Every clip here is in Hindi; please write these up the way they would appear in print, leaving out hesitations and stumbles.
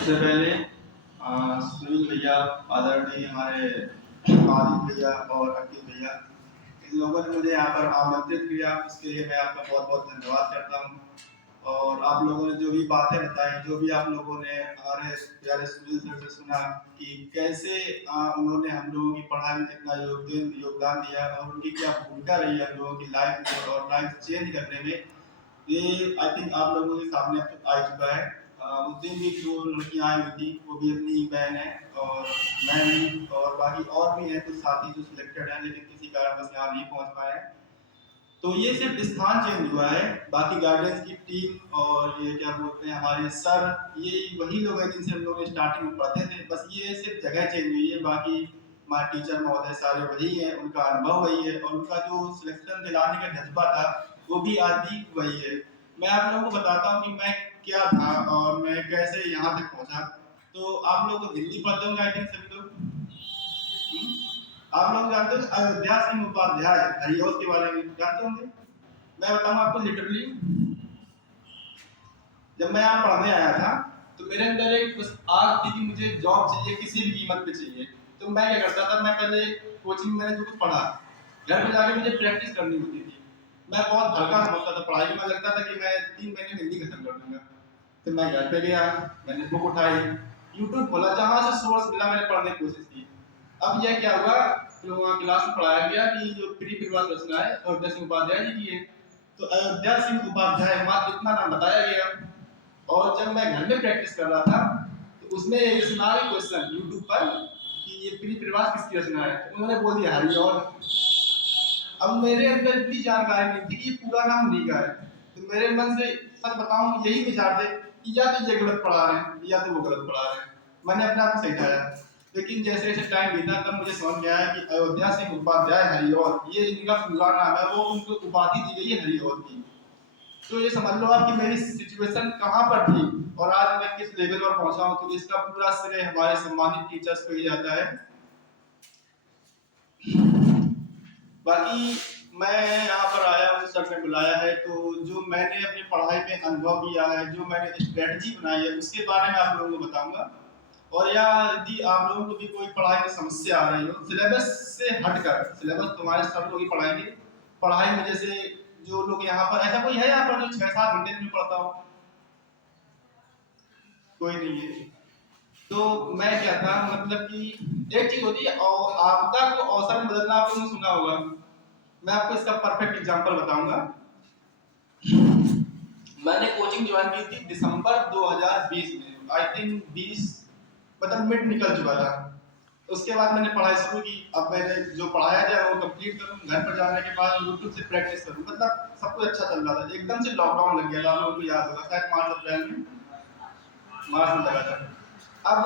सबसे पहले सुनील भैया, आदरणीय हमारे आदित्य भैया और अंकित भैया, इन लोगों ने मुझे यहाँ पर आमंत्रित किया, इसके लिए मैं आपका बहुत बहुत धन्यवाद करता हूँ। और आप लोगों ने जो भी बातें बताई, जो भी आप लोगों ने हमारे प्यारे सुनील सर से सुना कि कैसे उन्होंने हम लोगों की पढ़ाई में कितना योगदान दिया और उनकी क्या भूमिका रही है हम लोगों की लाइफ में और लाइफ चेंज करने में, ये आई थिंक आप लोगों के सामने अब तक आ चुका है। उस दिन भी जो लड़कियां आई हुई थी वो भी अपनी बहन है और मैं भी और बाकी और भी हैं कुछ साथी जो सिलेक्टेड हैं लेकिन किसी कारणवश यहाँ नहीं पहुंच पाए हैं। तो ये सिर्फ स्थान चेंज हुआ है, बाकी गार्डियंस की टीम और ये क्या बोलते हैं हमारे सर, ये वही लोग हैं जिनसे हम लोग स्टार्टिंग में पढ़ते थे, बस ये सिर्फ जगह चेंज हुई है। बाकी हमारे टीचर महोदय सारे वही हैं, उनका अनुभव वही है और उनका जो सिलेक्शन दिलाने का जज्बा था वो भी आज भी वही है। मैं आप लोगों को बताता हूँ कि मैं क्या था और मैं कैसे यहाँ तक पहुँचा। तो आप लोग हिंदी पढ़ते होंगे आई थिंक सभी लोग। आप लोग जानते हो अयोध्या सिंह उपाध्याय हरिऔध के बारे में जानते होंगे। मैं बताऊँ आपको, लिटरली जब मैं यहाँ पढ़ने आया था तो मेरे अंदर एक बस आग थी कि मुझे जॉब चाहिए, किसी भी कीमत पे चाहिए। तो मैं क्या करता था, मैं पहले कोचिंग में जो कुछ पढ़ा घर पे जाके मुझे प्रैक्टिस करनी होती थी। मैं बहुत हल्का समझता था पढ़ाई में, लगता था कि मैं 3 महीने में हिंदी खत्म कर दूंगा। तो मैं घर पे गया, मैंने बुक उठाई, यूट्यूब खोला, जहाँ से सोर्स मिला मैंने पढ़ने की कोशिश की। अब यह क्या हुआ, जो वहाँ क्लास में पढ़ाया गया कि जो प्री प्रवास रचना है अयोध्या सिंह उपाध्याय जी की है, तो अयोध्या सिंह उपाध्याय मात्र इतना नाम बताया गया। और जब मैं घर में प्रैक्टिस कर रहा था तो उसने एक सुना क्वेश्चन यूट्यूब पर कि ये प्री प्रवास किसकी रचना है, तो उन्होंने बोल दिया हरिऔध। अब मेरे अंदर इतनी जानकारी नहीं थी कि ये पूरा नाम उन्हीं का है, तो मेरे मन से सच बताऊं यही विचार थे कि या तो ये गलत पढ़ा रहे हैं या तो वो गलत पढ़ा रहे हैं। मैंने अपने आप को सही ठाया, लेकिन जैसे जैसे टाइम बीता तब मुझे समझ में आया कि अयोध्या सिंह उपाध्याय हरिऔध ये इनका पूरा नाम है, वो उनको उपाधि दी गई है हरिऔध की। तो ये समझ लो आप कि मेरी सिचुएशन कहाँ पर थी और आज मैं किस लेवल पर पहुंचा हूँ, तो इसका पूरा श्रेय हमारे सम्मानित टीचर्स को ही जाता है। बाकी मैं यहाँ पर आया हूँ, सर ने बुलाया है, तो जो मैंने अपनी पढ़ाई में अनुभव किया है, जो मैंने स्ट्रेटजी बनाई है, उसके बारे में आप लोगों को बताऊंगा। और या यदि आप लोगों को भी कोई पढ़ाई में समस्या आ रही हो सिलेबस से हटकर, सिलेबस तुम्हारे सब लोग ही पढ़ाएंगे, पढ़ाई में जैसे जो लोग यहाँ पर, ऐसा कोई है यहाँ पर जो 6-7 घंटे में पढ़ता हो? कोई नहीं है। तो मैं क्या था, मतलब कि एक चीज होती है और आपदा को अवसर में बदलना, आप लोगों ने सुना होगा। मैं आपको इसका परफेक्ट एग्जांपल बताऊंगा। मैंने कोचिंग ज्वाइन की थी दिसंबर 2020 में, आई थिंक 20 मतलब मिड निकल चुका था। उसके बाद मैंने पढ़ाई शुरू की। अब मैंने जो पढ़ाया जाए वो कंप्लीट करूं, घर पर जाने के बाद यूट्यूब से प्रैक्टिस करूं, मतलब सब कुछ अच्छा चल रहा था। एकदम से लॉकडाउन लग गया था, आप लोगों को याद होगा शायद मार्च अप्रैल में, मार्च में लगा था। अब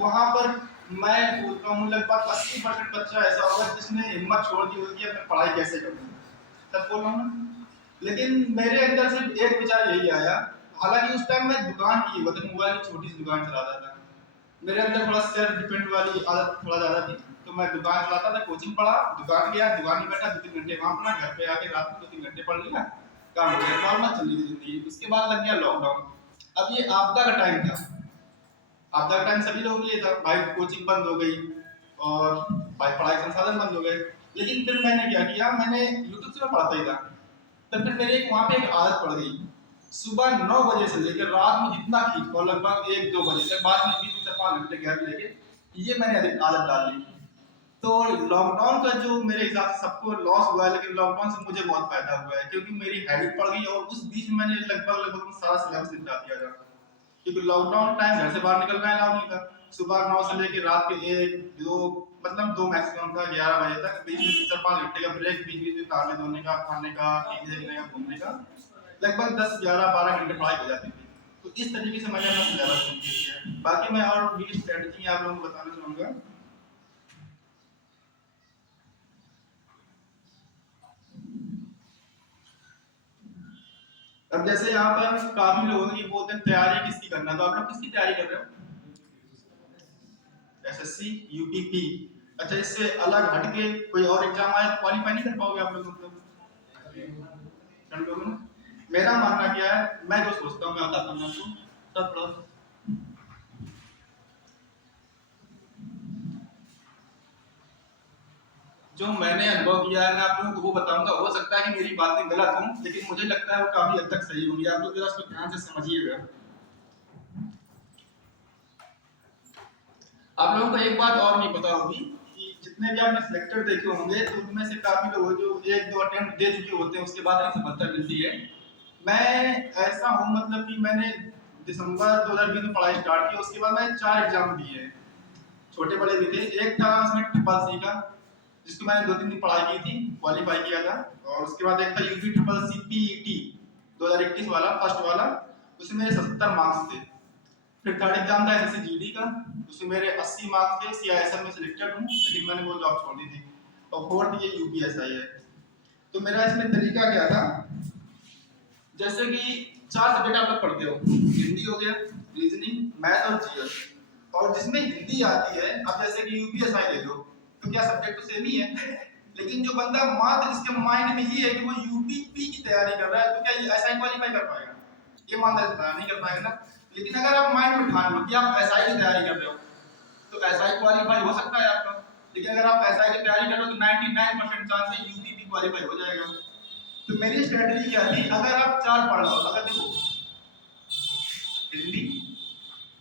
वहां पर मैं बोलता हूँ लगभग 80% बच्चा ऐसा होगा जिसने हिम्मत छोड़ दी होगी अपनी पढ़ाई कैसे करूँ, सच बोल रहा हूँ ना। लेकिन मेरे अंदर सिर्फ एक विचार यही आया, हालांकि उस टाइम मैं दुकान की मतलब मोबाइल की छोटी सी दुकान चलाता था, मेरे अंदर थोड़ा सेल्फ डिपेंड वाली आदत थोड़ा ज्यादा थी। तो मैं दुकान चलाता था, कोचिंग पढ़ा, दुकान गया, दुकान में बैठा 2-3 घंटे वहां पढ़ा, घर पे आके रात को 2-3 घंटे पढ़ लिया, काम हो गया, नॉर्मल चल रही थी जिंदगी। उसके बाद लग गया लॉकडाउन। अब ये आपदा का टाइम था, आपदा का टाइम सभी लोगों के लिए था, भाई कोचिंग बंद हो गई और भाई पढ़ाई संसाधन बंद हो गए। लेकिन फिर मैंने क्या किया, मैंने यूट्यूब से पढ़ता ही था, तब फिर मेरे वहां पे एक आदत पड़ गई, सुबह 9 बजे से लेकर रात में जितना खींच और लगभग 1-2 बजे तक, बाद में 20 से 5 घंटे गैप लेके ये मैंने आदत डाल ली। तो लॉकडाउन का जो मेरे हिसाब से सबको लॉस हुआ है, लेकिन लॉकडाउन से मुझे बहुत फायदा हुआ है क्योंकि मेरी हैबिट पड़ गई और उस बीच मैंने लगभग सारा सिलेबस निपटा दिया था। क्योंकि लॉकडाउन टाइम घर से बाहर निकलना अलाउ नहीं था, सुबह 9 से लेकर रात के 1-2 मतलब 2 मैक्सिमम था 11 बजे तक, बीच में 4-5 घंटे का ब्रेक, बीच बीच में नहाने धोने का, खाने का, टीवी देखने का, घूमने का, लगभग 10-11-12 घंटे पढ़ाई हो जाती थी। तो इस तरीके से मैंने अपना सिलेबस कंप्लीट किया। बाकी मैं और भी स्ट्रेटजी आप लोगों को बताना चाहूंगा। अब जैसे यहाँ पर काफी लोगों ने ये बोलते हैं तैयारी किसकी करना, तो आप लोग किसकी तैयारी कर रहे हो? SSC, UPP. अच्छा, इससे अलग हटके कोई और एग्जाम आए तो क्वालिफाई नहीं कर पाओगे आप लोग, मतलब कर लोगे ना? मेरा मानना क्या है, मैं जो सोचता हूँ मैं बताता हूँ आपको, सब थोड़ा जो मैंने अनुभव किया है मैं आप लोगों को वो बताऊंगा। हो सकता है कि मेरी बातें गलत हों, लेकिन मुझे लगता है वो काफी हद तक सही होंगी। आप लोग जरा उसको ध्यान से समझिएगा। आप लोगों को एक बात और नहीं पता होगी कि जितने भी आपने सिलेक्टर देखे होंगे तो उनमें से काफी लोग जो एक दो अटेम्प्ट दे चुके होते हैं उसके बाद एक सफलता मिलती है। मैं ऐसा हूँ, मतलब कि मैंने दिसंबर 2020 में पढ़ाई स्टार्ट की, उसके बाद मैंने 4 एग्जाम दिए हैं, छोटे बड़े भी थे। एक था उसमें ट्रिपल सी का, जिसको मैंने 2-3 दिन पढ़ाई की थी, क्वालिफाई किया था। और उसके बाद एक था यूपी ट्रिपल सी पीईटी 2021 वाला, फर्स्ट वाला, उसमें मेरे 77 मार्क्स थे। फिर थर्ड एग्जाम था एसएससी जीडी का, उसमें मेरे 80 मार्क्स थे। सीआईएसएफ में सिलेक्टेड हूँ, लेकिन मैंने वो जॉब छोड़ दी थी। और फोर्थ ये यूपीएसआई है। तो मेरा इसमें तरीका क्या था, जैसे कि 4 सब्जेक्ट आप लोग पढ़ते हो, हिंदी हो गया, रीजनिंग, मैथ और जीएस। और जिसमें हिंदी आती है, अब जैसे कि यूपीएसआई ले लो, तो क्या सब्जेक्ट तो सेम ही है, लेकिन जो बंदा मात्र जिसके माइंड में ये है कि वो यूपीपी की तैयारी कर रहा है, तो क्या ये एसआई क्वालीफाई कर पाएगा? ये मान लेता नहीं कर पाएगा ना। लेकिन अगर आप माइंड में ठान लो कि आप एसआई की तैयारी कर रहे हो, तो एसआई क्वालीफाई हो सकता है आपका। लेकिन अगर आप एसआई की तैयारी कर रहे हो तो 99% चांस है यूपीपी क्वालीफाई हो जाएगा। तो मेरी स्ट्रेटजी क्या थी, अगर आप 4 पढ़ लो, अगर देखो हिंदी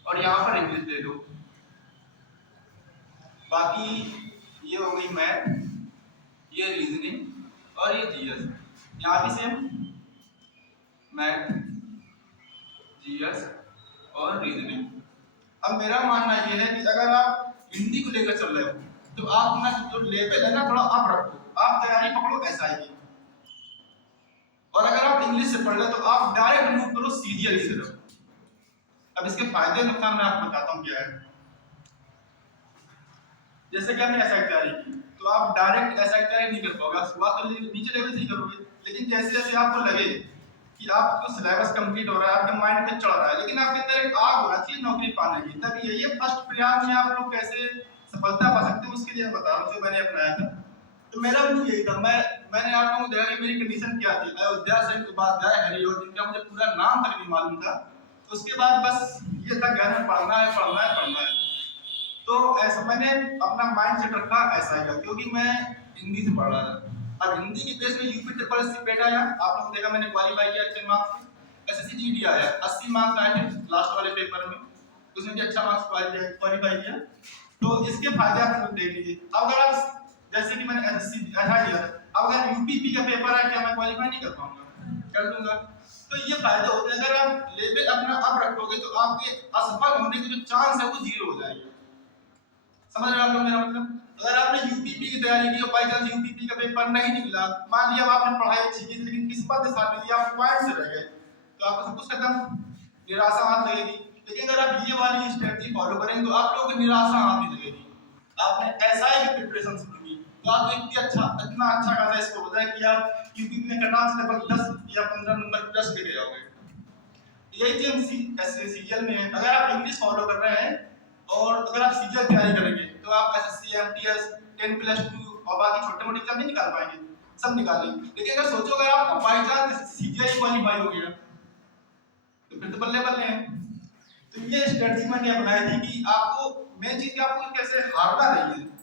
और यहाँ पर इंग्लिश ले लो, बाकी ये हो गई मैथ, ये रीजनिंग और ये जीएस, यहाँ भी सेम मैथ, जीएस और रीजनिंग। अब मेरा मानना ये है कि अगर आप हिंदी को लेकर चल रहे हो तो आप अपना जो लेवल है ना थोड़ा अप रखो, आप तैयारी पकड़ो एसआई की। और अगर आप इंग्लिश से पढ़ रहे हो तो आप डायरेक्ट मूव करो सीजीएल की तरफ। अब इसके फायदे नुकसान मैं आपको बताता हूँ क्या है। जैसे कि आपने एसआई तैयारी की, तो आप डायरेक्ट एसआई तैयारी नहीं कर पाओगे, आप शुरुआत तो नीचे लेवल से ही करोगे। लेकिन जैसे जैसे आपको लगे कि आपको सिलेबस कंप्लीट हो रहा है, आपके माइंड में चढ़ रहा है, लेकिन आपके अंदर एक आग होना चाहिए नौकरी पाने की, तब ये फर्स्ट प्रयास में आप लोग कैसे सफलता पा सकते हो, उसके लिए बता रहा हूँ जो मैंने अपनाया था। तो मेरा भी यही था, मैंने आप लोगों को देखा कि मेरी कंडीशन क्या थी। अयोध्या से उपाध्याय हरिओ, जिनका मुझे पूरा नाम तक नहीं मालूम था। तो उसके बाद बस ये था घर में पढ़ना है पढ़ना है पढ़ना है। तो ऐसा मैंने अपना माइंड सेट रखा ऐसा ही, क्योंकि मैं हिंदी से पढ़ रहा था। अब हिंदी की बेस में यूपी ट्रिपल एस पेट आया, आप लोगों ने देखा मैंने क्वालीफाई किया अच्छे मार्क्स से। एसएससी जीडी आया, 80 मार्क्स आए थे लास्ट वाले पेपर में, उसमें भी अच्छा मार्क्स क्वालीफाई किया। तो इसके फायदे आप लोग देख लीजिए। अब अगर आप जैसे कि मैंने एसएससी ऐसा दिया, अब अगर यूपीपी का पेपर है, क्या मैं क्वालीफाई नहीं कर पाऊंगा? कर दूंगा। तो ये फायदे होते हैं, अगर आप लेवल अपना अप रखोगे तो आपके असफल होने के जो चांस है वो जीरो हो जाएंगे। समझ रहे हो आप लोग मेरा मतलब? अगर आपने यूपीपी की तैयारी की और बाई चांस यूपीपी का पेपर नहीं निकला, मान लिया आपने पढ़ाई अच्छी की लेकिन किस्मत के साथ में आप पॉइंट से रह गए, तो आपका सब कुछ खत्म, निराशा हाथ लगेगी। लेकिन अगर आप ये वाली स्ट्रेटजी फॉलो करेंगे तो आप लोगों को निराशा हाथ नहीं लगेगी। आपने एसआई की प्रिपरेशन शुरू की तो आप इतना अच्छा खासा इसको होता है कि आप यूपीपी में कट ऑफ लगभग 10 या 15 नंबर प्लस लेके जाओगे। यही चीज सीजीएल में है। अगर आप इंग्लिश फॉलो कर रहे हैं और अगर आप सीजीएल तैयारी करेंगे तो आप एसएससी, एमटीएस, 10+2 और बाकी छोटे-मोटे एग्जाम नहीं निकाल पाएंगे, सब निकाल लेंगे। लेकिन अगर सोचो अगर आपका बाय चांस सीजीएल क्वालीफाई हो गया तो फिर तो बल्ले-बल्ले हैं। तो ये स्ट्रेटजी मैंने अपनाई थी कि आपको मेन चीज कि आपको कैसे हारना नहीं है।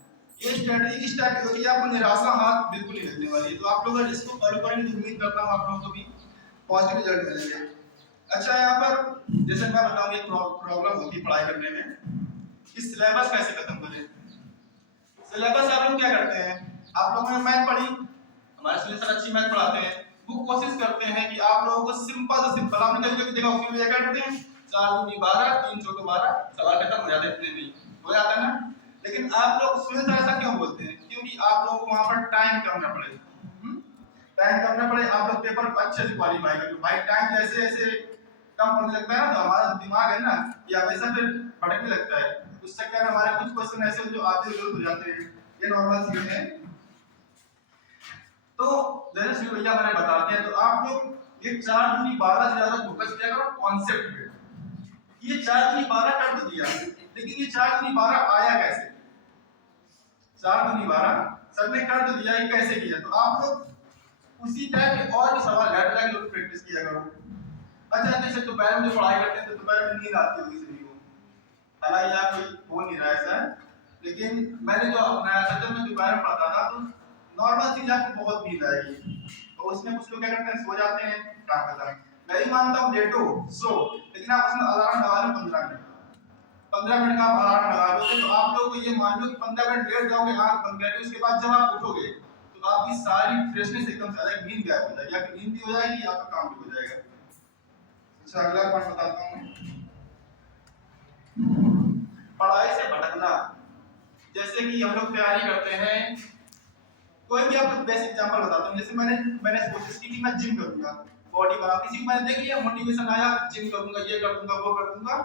ये स्ट्रेटजी इस टाइप की होती है, आपको निराशा हाथ बिल्कुल नहीं लगने वाली है। तो आप लोग अगर इसको फॉलो करेंगे तो उम्मीद करता हूँ आप लोगों को भी पॉजिटिव रिजल्ट मिलेंगे। अच्छा, यहाँ पर जैसे मैं बताऊँ एक प्रॉब्लम होती है पढ़ाई करने में कि सिलेबस कैसे खत्म करें। सिलेबस आप लोग क्या करते हैं, आप लोगों ने मैथ पढ़ी, हमारे सर अच्छी मैथ पढ़ाते हैं, वो कोशिश करते हैं कि आप लोगों को सिंपल से सिंपल, आपने कभी कभी देखा उसमें क्या करते हैं 4 दूनी 12, 3 चौके 12, सवाल खत्म हो जाते हैं, इतने में हो जाता है ना। लेकिन आप लोग सुने तो ऐसा क्यों बोलते हैं? क्योंकि आप लोगों को वहां पर टाइम कम ना पड़े, टाइम कम ना पड़े, आप लोग पेपर अच्छे से क्वालीफाई कर लो। भाई टाइम जैसे जैसे कम होने लगता है ना, तो हमारा दिमाग है ना ये हमेशा फिर भटकने लगता है। उस चक्कर में हमारे कुछ क्वेश्चन ऐसे जो आते हुए हो जाते हैं, ये नॉर्मल चीज है। तो जैसे श्री भैया हमारे बताते हैं, तो आप लोग ये 4 दूनी 12 से ज्यादा फोकस किया करो कॉन्सेप्ट पे। ये 4 दूनी 12 कर तो दिया, लेकिन ये 4 दूनी 12 आया कैसे? 4 दूनी 12 सर ने कर तो दिया, ये कैसे किया? तो आप लोग उसी टाइप के और भी सवाल घर जाके लोग प्रैक्टिस किया करो। अच्छा, जैसे दोपहर में पढ़ाई करते हैं तो दोपहर में नींद आती होगी सभी को, हालांकि यहाँ कोई हो नहीं रहा ऐसा है, लेकिन मैंने जो अपनाया था, जब मैं दोपहर में पढ़ता था तो नॉर्मल चीज आपको बहुत नींद आएगी, तो उसमें कुछ लोग क्या करते हैं, सो जाते हैं, काम खत्म। मैं भी मानता हूँ लेटो सो, लेकिन आप उसमें अलार्म लगा लो 15 मिनट, 15 मिनट का आप अलार्म लगा दोगे तो आप लोग को ये मान लो कि 15 मिनट लेट जाओगे, आंख बंद करके, उसके बाद जब आप उठोगे तो आपकी सारी फ्रेशनेस एकदम से आ जाएगी, नींद गायब हो जाएगी, आपकी नींद भी हो जाएगी, आपका काम भी हो जाएगा। अच्छा अगला पॉइंट बताता हूँ, पढ़ाई से भटकना। जैसे कि हम लोग तैयारी करते हैं, कोई भी आपको बेसिक एग्जांपल बताता हूँ, जैसे मैंने कोशिश की कि मैं जिम करूंगा, बॉडी बना, किसी को मैंने देख लिया मोटिवेशन आया जिम करूंगा, ये कर दूंगा, वो कर दूंगा,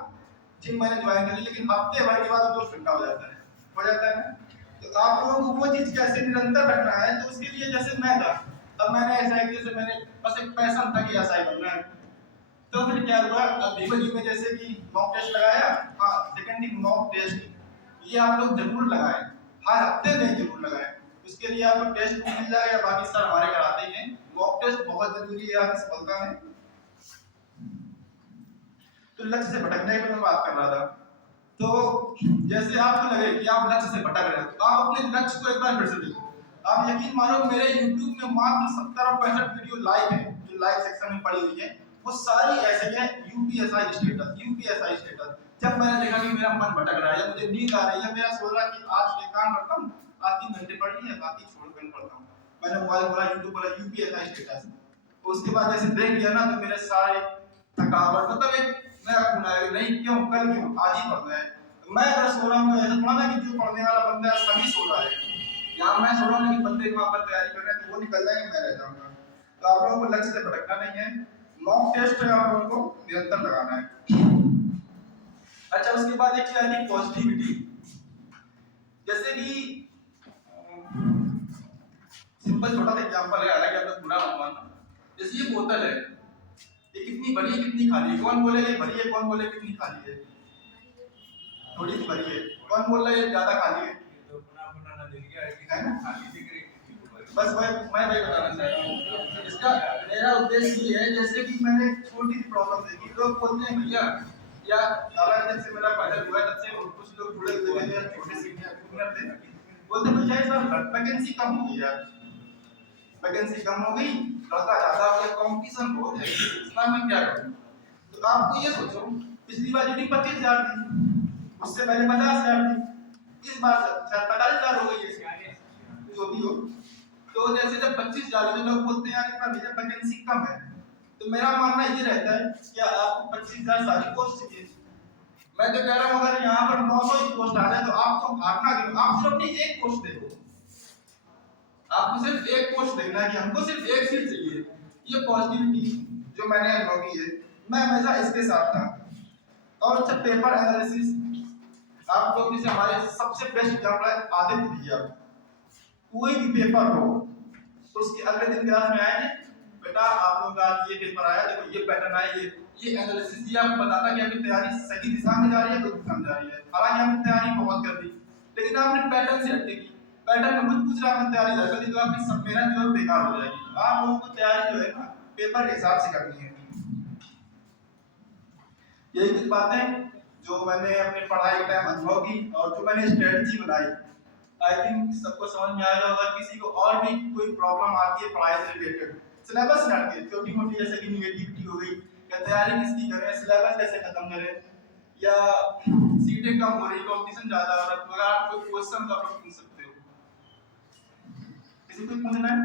जिम मैंने ज्वाइन कर ली, लेकिन हफ्ते भर के बाद वो ठंडा हो जाता है ना। तो आप लोगों को वो चीज कैसे निरंतर रखना है, तो उसके लिए जैसे मैं था, अब मैंने ऐसा है जैसे मैंने बस एक पैशन था कि ऐसा ही बनना है, तो फिर क्या हुआ, अब धीमे धीमे जैसे कि मॉक टेस्ट लगाया। हाँ, सेकंड थिंग मॉक टेस्ट, ये आप लोग जरूर लगाएं, हर हफ्ते में जरूर लगाएं, उसके लिए आपको टेस्ट बुक मिल जाएगा, बाकी सर हमारे कराते ही हैं, मॉक टेस्ट बहुत जरूरी है आपकी सफलता में। तो लक्ष्य से भटकने की मैं बात कर रहा था, तो जैसे आपको लगे कि आप लक्ष्य से भटक रहे हो, तो आप अपने लक्ष्य को एक बार फिर से देखो। आप यकीन मानो मेरे YouTube में मात्र 70 और 65 वीडियो लाइव है, जो लाइव सेक्शन में पड़ी हुई है, वो सारी ऐसे हैं यूपीएसआई स्टेटस, यूपीएसआई स्टेटस। जब मैंने देखा कि मेरा मन भटक रहा है या मुझे नींद आ रही है, मेरा सोच रहा कि आज एक काम करता हूँ, आज 3 घंटे पढ़ लिए, बाकी छोड़ कर पढ़ता हूँ, मैंने मोबाइल खोला, YouTube खोला, यूपीएसआई स्टेटस, तो उसके बाद जैसे देख लिया ना, तो मेरे सारे थकावट, मतलब एक नया गुण आएगा, नहीं क्यों, कल क्यों, आज ही पढ़ना है। मैं अगर सो रहा हूँ तो ऐसा थोड़ा ना कि जो पढ़ने वाला बंदा है सभी सो रहा है, यहाँ मैं सो रहा हूँ लेकिन बंदे वहां पर तैयारी कर रहे हैं, तो वो निकल जाएंगे, मैं रह जाऊंगा। तो आप लोगों को लक्ष्य से भटकना नहीं है, मॉक टेस्ट आप लोगों को निरंतर लगाना है। अच्छा उसके बाद एक चीज आती है पॉजिटिविटी, जैसे कि सिंपल छोटा सा एग्जांपल है, हालांकि आप लोग बुरा मत मानना, जैसे ये बोतल है, ये कितनी बड़ी है कितनी खाली है, कौन बोले ये भरी है, कौन बोले कितनी खाली है, थोड़ी सी भरी है, कौन बोल रहा है ये ज्यादा खाली है, है ना, खाली दिख रही है। बस मैं वही बताना चाह रहा हूँ, इसका मेरा उद्देश्य ये है, जैसे कि मैंने छोटी सी प्रॉब्लम देखी, लोग बोलते हैं भैया या सारा जब से मेरा पैदल हुआ तब से कुछ लोग जुड़े हुए हैं छोटे से जूनियर थे, बोलते भैया इस बार वैकेंसी कम हो गई यार, वैकेंसी कम हो गई, लड़का ज्यादा हो गया, कंपटीशन बहुत है, इसमें मैं क्या करूं। तो आपको ये सोचो, पिछली बार ड्यूटी 25,000 थी, उससे पहले 50,000 थी, इस बार 45,000 हो गई है, जो भी हो। तो जैसे जब 25,000 के लोग बोलते हैं यार इस बार भैया वैकेंसी कम है, तो मेरा मानना ये रहता है क्या आपको 25,000 सारी पोस्ट चाहिए, मैं तो कह रहा हूँ अगर यहाँ पर 900 ही पोस्ट आ जाए तो आपको भागना क्यों, आप सिर्फ अपनी एक पोस्ट देखो, आपको सिर्फ एक पोस्ट देखना है कि हमको सिर्फ एक सीट चाहिए। ये पॉजिटिविटी जो मैंने अनुभव की है, मैं हमेशा इसके साथ था। और अच्छा पेपर एनालिसिस, आप लोग जैसे हमारे सबसे बेस्ट एग्जांपल है आदित्य भैया, कोई भी पेपर हो तो उसके अगले दिन क्लास में आएंगे, बेटा आप लोग का ये पेपर आया, देखो ये पैटर्न आया, ये एनालिसिस, ये आपको बताता कि आपकी तैयारी सही दिशा में जा रही है, गलत दिशा में जा रही है। हालांकि आपने तैयारी बहुत कर दी, लेकिन आपने पैटर्न से हटके की, पैटर्न में कुछ पूछ रहा आपने तैयारी कर दी, तो आपकी सब मेहनत जो है बेकार हो जाएगी। आप लोगों को तैयारी जो है ना पेपर के हिसाब से करनी है। यही कुछ बातें जो मैंने अपने पढ़ाई के टाइम अनुभव की और जो मैंने स्ट्रेटजी बनाई, आई थिंक सबको समझ में आएगा। अगर किसी को और भी कोई प्रॉब्लम आती है पढ़ाई से रिलेटेड, सिलेबस से हटके छोटी मोटी जैसे कि निगेटिविटी हो गई, या तैयारी किसकी करें, सिलेबस कैसे खत्म करें, या सीटें कम हो रही, कंपटीशन ज्यादा हो रहा है, तो अगर आप कोई क्वेश्चन तो आप पूछ सकते हो, किसी को पूछना है।